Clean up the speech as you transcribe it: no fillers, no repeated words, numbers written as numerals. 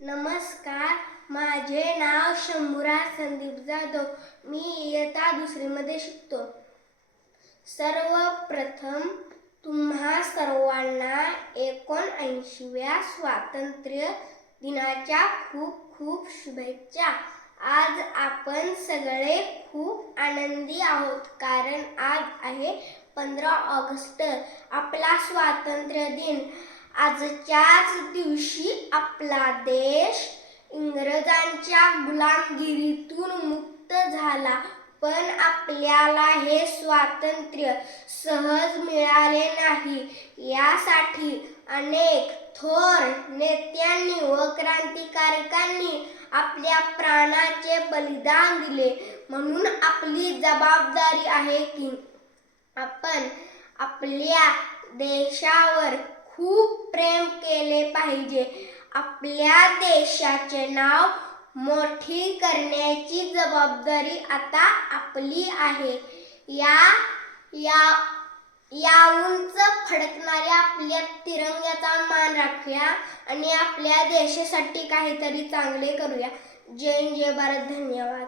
नमस्कार, माझे नाव शंभूराज संदीप जाधव. मी इयत्ता 2री मध्ये शिकतो. सर्वप्रथम तुम्हा सर्वांना 79व्या स्वातंत्र्य दिनाच्या खूप खूप शुभेच्छा. आज आपण सगळे खूप आनंदी आहोत, कारण आज आहे 15 ऑगस्ट, आपला स्वातंत्र्य दिन. आजच्याच दिवशी आपला देश इंग्रजांच्या गुलामगिरीतून मुक्त झाला. पण आपल्याला हे स्वातंत्र्य सहज मिळाले नाही. यासाठी अनेक थोर नेत्यांनी व क्रांतिकारकांनी आपल्या प्राणाचे बलिदान दिले. म्हणून आपली जबाबदारी आहे की आपण आपल्या देशावर खूप प्रेम केले पाहिजे. आपल्या देशाचे नाव मोठी करण्याची जबाबदारी आता आपली आहे. या उंच फडकणाऱ्या आपल्या तिरंग्याचा मान राखूया आणि आपल्या देशासाठी काहीतरी चांगले करूया. जय जय भारत. धन्यवाद.